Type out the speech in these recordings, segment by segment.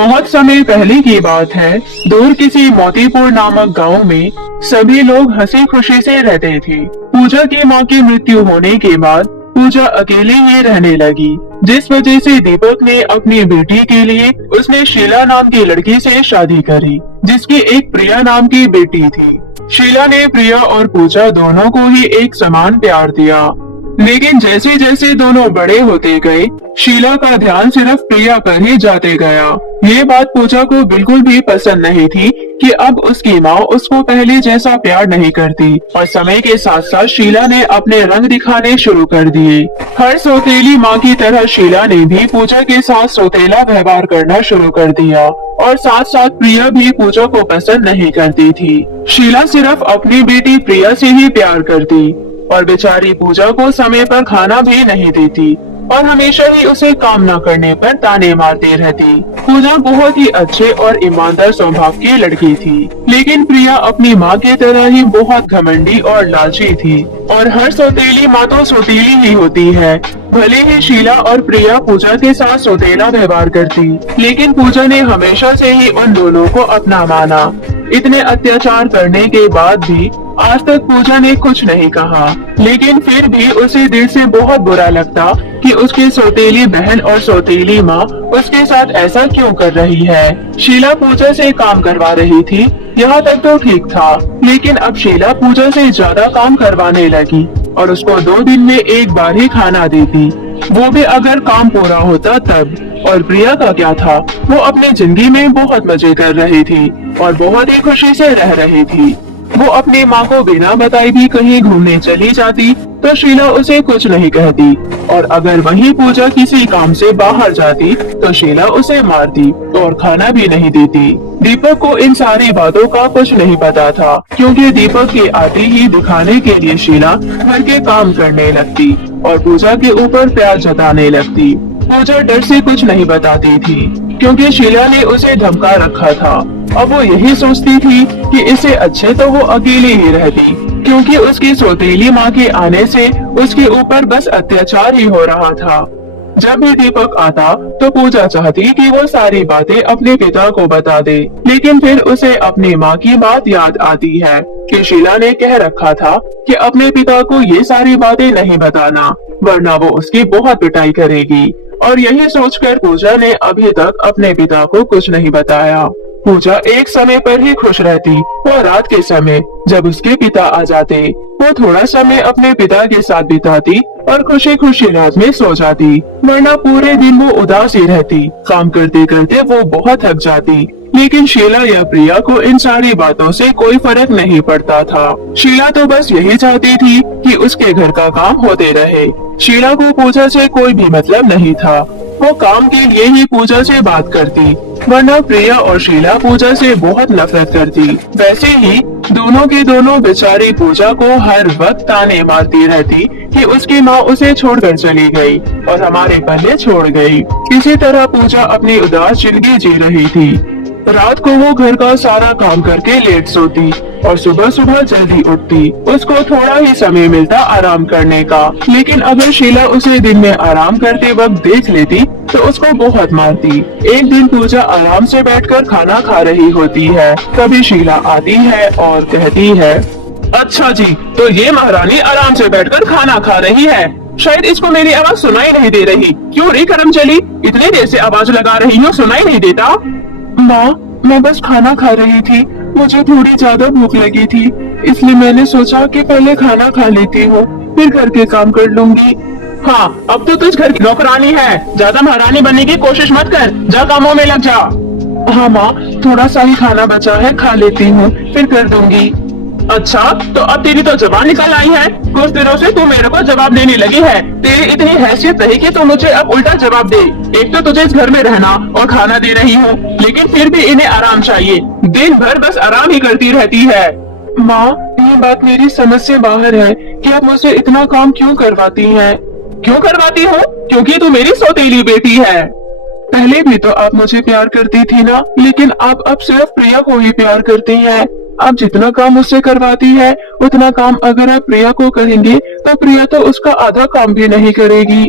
बहुत समय पहले की बात है। दूर किसी मोतीपुर नामक गांव में सभी लोग हंसी खुशी से रहते थे। पूजा की मां की मृत्यु होने के बाद पूजा अकेले ही रहने लगी, जिस वजह से दीपक ने अपनी बेटी के लिए उसने शीला नाम की लड़की से शादी करी, जिसकी एक प्रिया नाम की बेटी थी। शीला ने प्रिया और पूजा दोनों को ही एक समान प्यार दिया, लेकिन जैसे जैसे दोनों बड़े होते गए, शीला का ध्यान सिर्फ प्रिया पर ही जाते गया। ये बात पूजा को बिल्कुल भी पसंद नहीं थी कि अब उसकी माँ उसको पहले जैसा प्यार नहीं करती, और समय के साथ साथ शीला ने अपने रंग दिखाने शुरू कर दिए। हर सौतेली माँ की तरह शीला ने भी पूजा के साथ सौतेला व्यवहार करना शुरू कर दिया, और साथ साथ प्रिया भी पूजा को पसंद नहीं करती थी। शीला सिर्फ अपनी बेटी प्रिया से ही प्यार करती, और बेचारी पूजा को समय पर खाना भी नहीं देती, और हमेशा ही उसे काम न करने पर ताने मारती रहती। पूजा बहुत ही अच्छे और ईमानदार स्वभाव की लड़की थी, लेकिन प्रिया अपनी माँ की तरह ही बहुत घमंडी और लालची थी। और हर सौतेली माँ तो सौतेली ही होती है। भले ही शीला और प्रिया पूजा के साथ सौतेला व्यवहार करती, लेकिन पूजा ने हमेशा से ही उन दोनों को अपना माना। इतने अत्याचार करने के बाद भी आज तक पूजा ने कुछ नहीं कहा, लेकिन फिर भी उसे दिल से बहुत बुरा लगता कि उसकी सौतेली बहन और सौतेली माँ उसके साथ ऐसा क्यों कर रही है। शीला पूजा से काम करवा रही थी, यहाँ तक तो ठीक था, लेकिन अब शीला पूजा से ज्यादा काम करवाने लगी और उसको 2 दिन में एक बार ही खाना देती, वो भी अगर काम पूरा होता तब। और प्रिया का क्या था, वो अपनी जिंदगी में बहुत मजे कर रही थी और बहुत ही खुशी से रह रही थी। वो अपनी माँ को बिना बताए भी कहीं घूमने चली जाती तो शीला उसे कुछ नहीं कहती, और अगर वही पूजा किसी काम से बाहर जाती तो शीला उसे मारती और खाना भी नहीं देती। दीपक को इन सारी बातों का कुछ नहीं पता था, क्योंकि दीपक के आते ही दिखाने के लिए शीला घर के काम करने लगती और पूजा के ऊपर प्यार जताने लगती। पूजा डर से कुछ नहीं बताती थी, क्योंकि शीला ने उसे धमका रखा था। अब वो यही सोचती थी कि इससे अच्छे तो वो अकेली ही रहती, क्योंकि उसकी सौतेली माँ के आने से उसके ऊपर बस अत्याचार ही हो रहा था। जब भी दीपक आता तो पूजा चाहती कि वो सारी बातें अपने पिता को बता दे, लेकिन फिर उसे अपनी माँ की बात याद आती है कि शीला ने कह रखा था कि अपने पिता को ये सारी बातें नहीं बताना, वरना वो उसकी बहुत पिटाई करेगी। और यही सोचकर पूजा ने अभी तक अपने पिता को कुछ नहीं बताया। पूजा एक समय पर ही खुश रहती, वो रात के समय जब उसके पिता आ जाते, वो थोड़ा समय अपने पिता के साथ बिताती और खुशी खुशी रात में सो जाती, वरना पूरे दिन वो उदास ही रहती। काम करते करते वो बहुत थक जाती, लेकिन शीला या प्रिया को इन सारी बातों से कोई फर्क नहीं पड़ता था। शीला तो बस यही चाहती थी कि उसके घर का काम होते रहे। शीला को पूजा से कोई भी मतलब नहीं था, वो काम के लिए ही पूजा से बात करती, वरना प्रिया और शीला पूजा से बहुत नफरत करती। वैसे ही दोनों की दोनों बेचारी पूजा को हर वक्त ताने मारती रहती कि उसकी माँ उसे छोड़कर चली गई और हमारे पल्ले छोड़ गई। इसी तरह पूजा अपनी उदास जिंदगी जी रही थी। रात को वो घर का सारा काम करके लेट सोती और सुबह सुबह जल्दी उठती। उसको थोड़ा ही समय मिलता आराम करने का, लेकिन अगर शीला उसे दिन में आराम करते वक्त देख लेती तो उसको बहुत मारती। एक दिन पूजा आराम से बैठकर खाना खा रही होती है, तभी शीला आती है और कहती है, अच्छा जी, तो ये महारानी आराम से बैठकर खाना खा रही है, शायद इसको मेरी आवाज सुनाई नहीं दे रही। क्यों रे करमचली, इतने देर से आवाज लगा रही हो, सुनाई नहीं देता? माँ, मैं बस खाना खा रही थी, मुझे थोड़ी ज्यादा भूख लगी थी, इसलिए मैंने सोचा कि पहले खाना खा लेती हूँ, फिर घर के काम कर लूंगी। हाँ, अब तो तुझ घर की नौकरानी है, ज्यादा महारानी बनने की कोशिश मत कर, जा कामों में लग जा। हाँ माँ, थोड़ा सा ही खाना बचा है, खा लेती हूँ, फिर कर दूंगी। अच्छा, तो अब तेरी तो जबान निकल आई है, कुछ दिनों से तू मेरे को जवाब देने लगी है। तेरी इतनी हैसियत नहीं कि तू मुझे अब उल्टा जवाब दे। एक तो तुझे इस घर में रहना और खाना दे रही हूँ, लेकिन फिर भी इन्हें आराम चाहिए, दिन भर बस आराम ही करती रहती है। माँ, ये बात मेरी समझ से बाहर है कि आप मुझसे इतना काम क्यों करवाती हैं? क्यों करवाती हूँ? क्योंकि तू मेरी सौतेली बेटी है। पहले भी तो आप मुझे प्यार करती थी ना, लेकिन आप अब सिर्फ प्रिया को ही प्यार करती हैं। आप जितना काम मुझसे करवाती है, उतना काम अगर आप प्रिया को करेंगे तो प्रिया तो उसका आधा काम भी नहीं करेगी।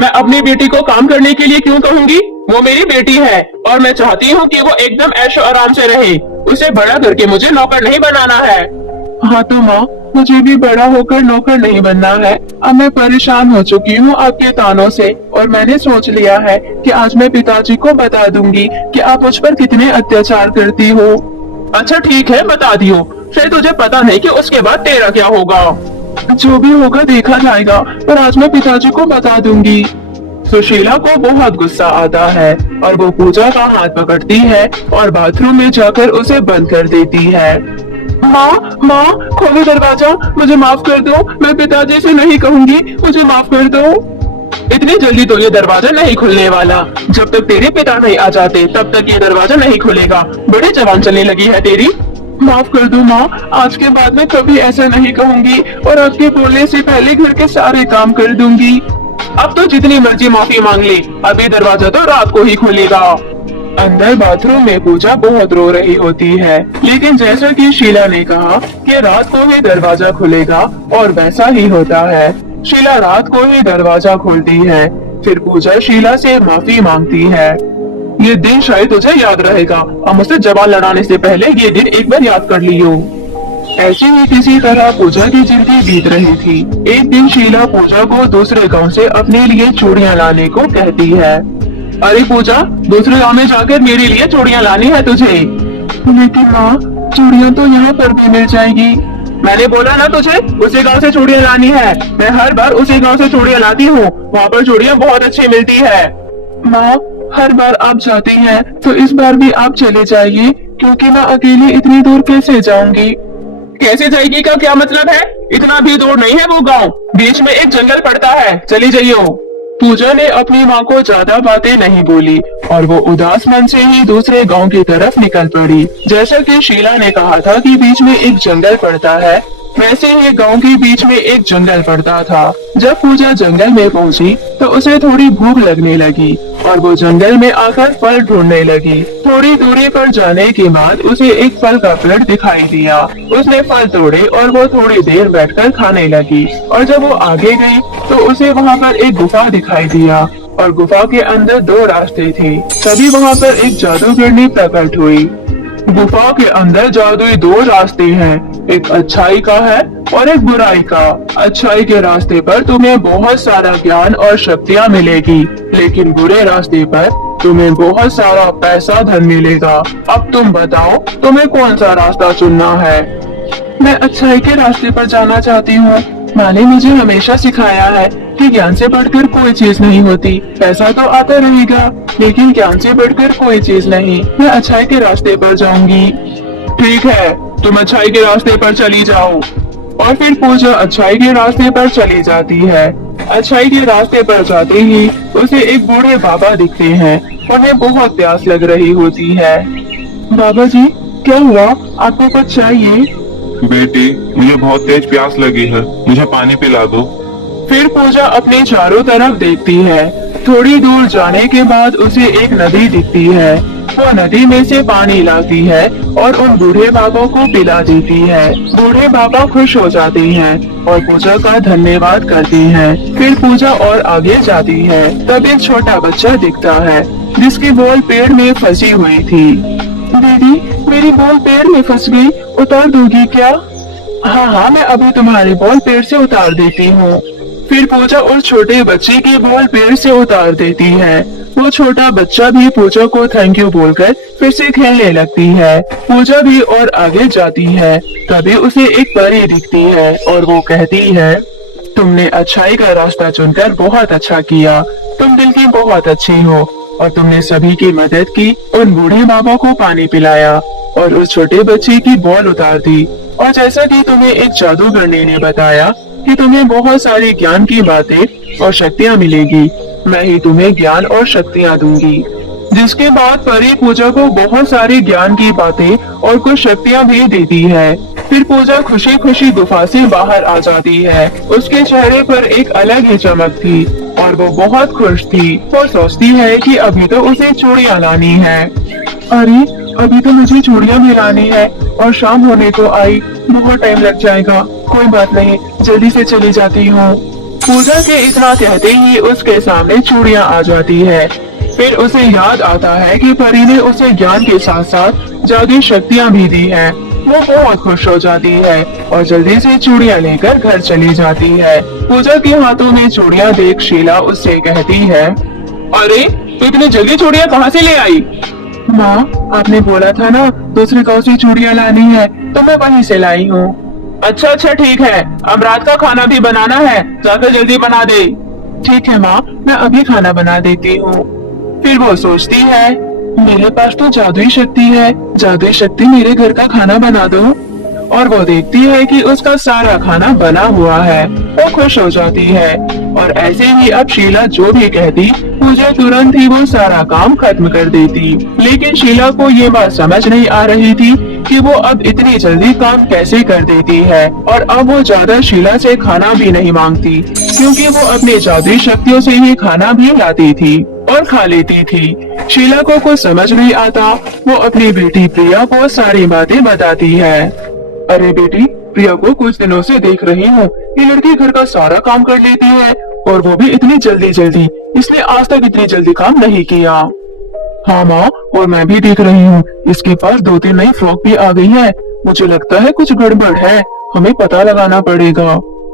मैं अपनी बेटी को काम करने के लिए क्यों कहूँगी? वो मेरी बेटी है और मैं चाहती हूँ कि वो एकदम ऐशो आराम से रहे। उसे बड़ा करके मुझे नौकर नहीं बनाना है। हाँ तो माँ, मुझे भी बड़ा होकर नौकर नहीं बनना है। अब मैं परेशान हो चुकी हूँ आपके तानों से और मैंने सोच लिया है कि आज मैं पिताजी को बता दूंगी कि आप मुझ पर कितने अत्याचार करती हो। अच्छा ठीक है, बता दियो। फिर तुझे पता नहीं कि उसके बाद तेरा क्या होगा। जो भी होगा देखा जाएगा, पर आज मैं पिताजी को बता दूंगी। सुशीला को बहुत गुस्सा आता है और वो पूजा का हाथ पकड़ती है और बाथरूम में जाकर उसे बंद कर देती है। माँ माँ, खोलो दरवाजा, मुझे माफ कर दो। मैं पिताजी से नहीं कहूँगी, मुझे माफ कर दो। इतनी जल्दी तो ये दरवाजा नहीं खुलने वाला। जब तक तेरे पिता नहीं आ जाते तब तक ये दरवाजा नहीं खुलेगा। बड़ी जबान चलने लगी है तेरी। माफ कर दो माँ, आज के बाद मैं कभी ऐसा नहीं कहूँगी और आपके बोलने से पहले घर के सारे काम कर दूंगी। अब तो जितनी मर्जी माफी मांग ले, अब ये दरवाजा तो रात को ही खुलेगा। अंदर बाथरूम में पूजा बहुत रो रही होती है, लेकिन जैसा कि शीला ने कहा कि रात को ही दरवाजा खुलेगा और वैसा ही होता है। शीला रात को ही दरवाजा खोलती है। फिर पूजा शीला से माफी मांगती है। ये दिन शायद तुझे याद रहेगा और मुझसे जबान लड़ाने से पहले ये दिन एक बार याद कर लियो। ऐसी ही किसी तरह पूजा की जिंदगी बीत रही थी। एक दिन शीला पूजा को दूसरे गांव से अपने लिए चूड़ियां लाने को कहती है। अरे पूजा, दूसरे गांव में जाकर मेरे लिए चूड़ियां लानी है तुझे। लेकिन माँ, चूड़ियां तो यहाँ पर भी मिल जाएगी। मैंने बोला ना तुझे उसी गांव से चूड़ियां लानी है। मैं हर बार उसी गांव से चूड़ियां लाती हूँ, वहाँ पर चूड़ियां बहुत अच्छी मिलती है। माँ, हर बार आप जाती हैं, तो इस बार भी आप चले जाइए, क्योंकि मैं अकेले इतनी दूर कैसे जाऊंगी। कैसे जाएगी का क्या मतलब है? इतना भी दूर नहीं है वो गांव, बीच में एक जंगल पड़ता है, चली जाइयो। पूजा ने अपनी माँ को ज्यादा बातें नहीं बोली और वो उदास मन से ही दूसरे गांव की तरफ निकल पड़ी। जैसा कि शीला ने कहा था कि बीच में एक जंगल पड़ता है, वैसे ही गांव के बीच में एक जंगल पड़ता था। जब पूजा जंगल में पहुंची तो उसे थोड़ी भूख लगने लगी और वो जंगल में आकर फल ढूंढने लगी। थोड़ी दूरी पर जाने के बाद उसे एक फल का पेड़ दिखाई दिया। उसने फल तोड़े और वो थोड़ी देर बैठकर खाने लगी और जब वो आगे गई तो उसे वहाँ पर एक गुफा दिखाई दिया और गुफा के अंदर दो रास्ते थे। तभी वहाँ पर एक जादूगरनी प्रकट हुई। गुफा के अंदर जादुई दो रास्ते हैं, एक अच्छाई का है और एक बुराई का। अच्छाई के रास्ते पर तुम्हें बहुत सारा ज्ञान और शक्तियाँ मिलेगी, लेकिन बुरे रास्ते पर तुम्हें बहुत सारा पैसा धन मिलेगा। अब तुम बताओ तुम्हें कौन सा रास्ता चुनना है। मैं अच्छाई के रास्ते पर जाना चाहती हूँ। माँ ने मुझे हमेशा सिखाया है कि ज्ञान से बढ़कर कोई चीज नहीं होती। पैसा तो आता रहेगा, लेकिन ज्ञान से बढ़कर कोई चीज नहीं। मैं अच्छाई के रास्ते पर जाऊंगी। ठीक है, तुम अच्छाई के रास्ते पर चली जाओ। और फिर पूजा अच्छाई के रास्ते पर चली जाती है। अच्छाई के रास्ते पर जाते ही उसे एक बूढ़े बाबा दिखते हैं। उन्हें बहुत प्यास लग रही होती है। बाबा जी, क्या हुआ? आपको कुछ चाहिए? बेटी, मुझे बहुत तेज प्यास लगी है, मुझे पानी पिला दो। फिर पूजा अपने चारों तरफ देखती है। थोड़ी दूर जाने के बाद उसे एक नदी दिखती है। वो नदी में से पानी लाती है और उन बूढ़े बाबा को पिला देती है। बूढ़े बाबा खुश हो जाते हैं और पूजा का धन्यवाद करते हैं। फिर पूजा और आगे जाती है। तब एक छोटा बच्चा दिखता है जिसकी बॉल पेड़ में फंसी हुई थी। दीदी, मेरी बॉल पेड़ में फंस गई, उतार दोगी क्या? हाँ हाँ, मैं अभी तुम्हारी बॉल पेड़ से उतार देती हूँ। फिर पूजा उस छोटे बच्चे की बॉल पेड़ से उतार देती है। वो छोटा बच्चा भी पूजा को थैंक यू बोलकर फिर से खेलने लगती है। पूजा भी और आगे जाती है। तभी उसे एक परी दिखती है और वो कहती है, तुमने अच्छाई का रास्ता चुनकर बहुत अच्छा किया। तुम दिल की बहुत अच्छी हो और तुमने सभी की मदद की। उन बूढ़े बाबा को पानी पिलाया और उस छोटे बच्चे की बॉल उतार दी। और जैसा कि तुम्हें एक जादूगरनी ने बताया कि तुम्हें बहुत सारी ज्ञान की बातें और शक्तियाँ मिलेगी, मैं ही तुम्हें ज्ञान और शक्तियाँ दूंगी। जिसके बाद परी पूजा को बहुत सारी ज्ञान की बातें और कुछ शक्तियाँ भी देती है। फिर पूजा खुशी खुशी गुफा से बाहर आ जाती है। उसके चेहरे पर एक अलग ही चमक थी और वो बहुत खुश थी। वो सोचती है कि अभी तो उसे चूड़ियाँ लानी है। अरे, अभी तो मुझे चूड़ियाँ भी लानी है और शाम होने को आई, बहुत टाइम लग जाएगा। कोई बात नहीं, जल्दी से चली जाती हूँ। पूजा के इतना कहते ही उसके सामने चूड़ियाँ आ जाती है। फिर उसे याद आता है कि परी ने उसे ज्ञान के साथ साथ जादुई शक्तियाँ भी दी है। वो बहुत खुश हो जाती है और जल्दी से चूड़ियाँ लेकर घर चली जाती है। पूजा के हाथों में चूड़ियाँ देख शीला उससे कहती है, अरे तू इतनी जल्दी चूड़ियाँ कहाँ से ले आई? माँ, आपने बोला था ना दूसरे गाँव से चूड़ियाँ लानी है, तो मैं वहीं से लाई हूँ। अच्छा अच्छा ठीक है, अब रात का खाना भी बनाना है, जाकर जल्दी बना दे। ठीक है माँ, मैं अभी खाना बना देती हूँ। फिर वो सोचती है, मेरे पास तो जादुई शक्ति है, जादुई शक्ति मेरे घर का खाना बना दो। और वो देखती है कि उसका सारा खाना बना हुआ है। वो खुश हो जाती है और ऐसे ही अब शीला जो भी कहती, पूजा तुरंत ही वो सारा काम खत्म कर देती। लेकिन शीला को ये बात समझ नहीं आ रही थी कि वो अब इतनी जल्दी काम कैसे कर देती है। और अब वो ज्यादा शीला से खाना भी नहीं मांगती, क्योंकि वो अपने जादुई शक्तियों से ही खाना भी लाती थी और खा लेती थी। शीला को कुछ समझ नहीं आता। वो अपनी बेटी प्रिया को सारी बातें बताती है। अरे बेटी, प्रिया को कुछ दिनों से देख रही हूँ, ये लड़की घर का सारा काम कर लेती है और वो भी इतनी जल्दी जल्दी, इसने आज तक इतनी जल्दी काम नहीं किया। हाँ माँ, और मैं भी देख रही हूँ इसके पास 2-3 नई फ्रॉक भी आ गई है। मुझे लगता है कुछ गड़बड़ है, हमें पता लगाना पड़ेगा।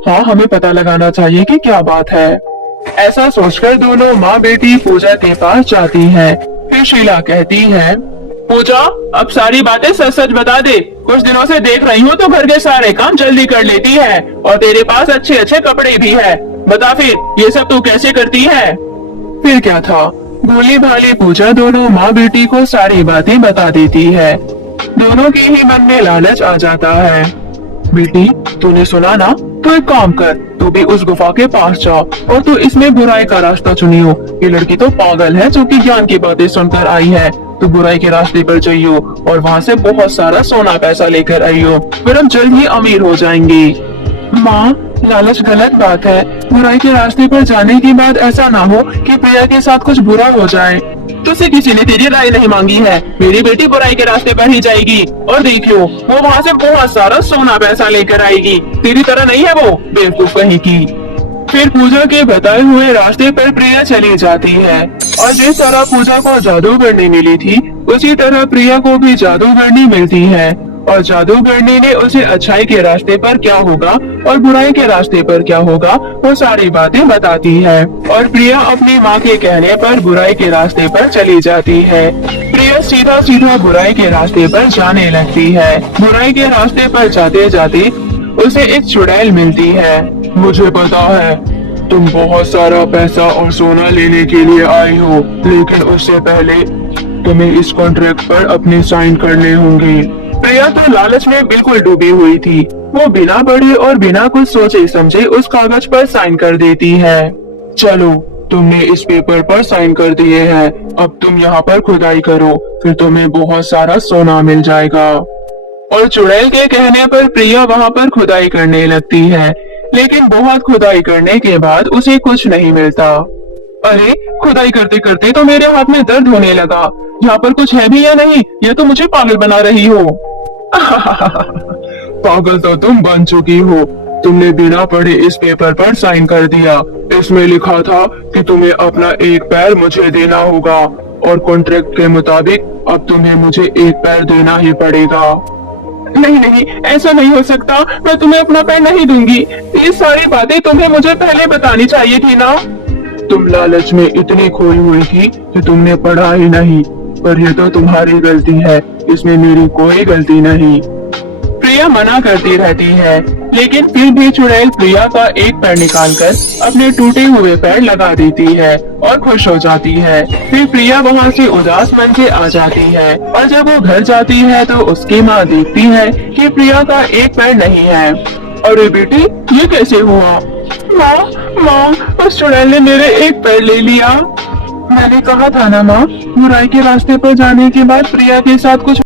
हाँ, हमें पता लगाना चाहिए कि क्या बात है। ऐसा सोचकर दोनों माँ बेटी पूजा के पास जाती हैं। फिर शीला कहती है, पूजा अब सारी बातें सच सच बता दे। कुछ दिनों से देख रही हूँ तो घर के सारे काम जल्दी कर लेती है और तेरे पास अच्छे अच्छे कपड़े भी है। बता फिर ये सब तू कैसे करती है? फिर क्या था, भोली भाली पूजा दोनों माँ बेटी को सारी बातें बता देती है। दोनों के ही मन में लालच आ जाता है। बेटी, तूने सुना ना, तो एक काम कर, तू भी उस गुफा के पास जा और तू इसमें बुराई का रास्ता चुनियो। ये लड़की तो पागल है जो कि ज्ञान की बातें सुनकर आई है। तू बुराई के रास्ते पर जाइयो और वहाँ से बहुत सारा सोना पैसा लेकर आइयो, फिर हम जल्द ही अमीर हो जाएंगे। माँ, लालच गलत बात है। बुराई के रास्ते पर जाने के बाद ऐसा ना हो कि प्रिया के साथ कुछ बुरा हो जाए। तुझसे किसी ने तेरी राय नहीं मांगी है। मेरी बेटी बुराई के रास्ते पर ही जाएगी और देखियो वो वहाँ से बहुत सारा सोना पैसा लेकर आएगी। तेरी तरह नहीं है वो बेवकूफ कहीं की। फिर पूजा के बताए हुए रास्ते पर प्रिया चली जाती है और जिस तरह पूजा को जादूगरनी मिली थी, उसी तरह प्रिया को भी जादूगरनी मिलती है। और जादूगरनी ने उसे अच्छाई के रास्ते पर क्या होगा और बुराई के रास्ते पर क्या होगा वो सारी बातें बताती है। और प्रिया अपनी माँ के कहने पर बुराई के रास्ते पर चली जाती है। प्रिया सीधा सीधा बुराई के रास्ते पर जाने लगती है। बुराई के रास्ते पर जाते जाते उसे एक चुड़ैल मिलती है। मुझे पता है तुम बहुत सारा पैसा और सोना लेने के लिए आई हो, लेकिन उससे पहले तुम्हें इस कॉन्ट्रैक्ट पर अपने साइन करने होंगे। प्रिया तो लालच में बिल्कुल डूबी हुई थी। वो बिना पढ़े और बिना कुछ सोचे समझे उस कागज पर साइन कर देती है। चलो, तुमने इस पेपर पर साइन कर दिए हैं, अब तुम यहाँ पर खुदाई करो, फिर तुम्हें बहुत सारा सोना मिल जाएगा। और चुड़ैल के कहने पर प्रिया वहाँ पर खुदाई करने लगती है, लेकिन बहुत खुदाई करने के बाद उसे कुछ नहीं मिलता। अरे, खुदाई करते करते तो मेरे हाथ में दर्द होने लगा। यहाँ पर कुछ है भी या नहीं? ये तो मुझे पागल बना रही हो। पागल तो तुम बन चुकी हो। तुमने बिना पढ़े इस पेपर पर साइन कर दिया। इसमें लिखा था कि तुम्हें अपना एक पैर मुझे देना होगा और कॉन्ट्रैक्ट के मुताबिक अब तुम्हें मुझे एक पैर देना ही पड़ेगा। नहीं नहीं, ऐसा नहीं हो सकता। मैं तुम्हें अपना पैर नहीं दूंगी। ये सारी बातें तुम्हें मुझे पहले बतानी चाहिए थी ना। तुम लालच में इतनी खोई हुई थी कि तुमने पढ़ा ही नहीं, पर यह तो तुम्हारी गलती है, इसमें मेरी कोई गलती नहीं। प्रिया मना करती रहती है, लेकिन फिर भी चुड़ैल प्रिया का एक पैर निकालकर अपने टूटे हुए पैर लगा देती है और खुश हो जाती है। फिर प्रिया वहाँ से उदास मन के आ जाती है और जब वो घर जाती है तो उसकी माँ देखती है कि प्रिया का एक पैर नहीं है। अरे बेटी, ये कैसे हुआ? माँ, उस चुड़ैल ने मेरे एक पैर ले लिया। मैंने कहा था ना माँ, बुराई के रास्ते पर जाने के बाद प्रिया के साथ कुछ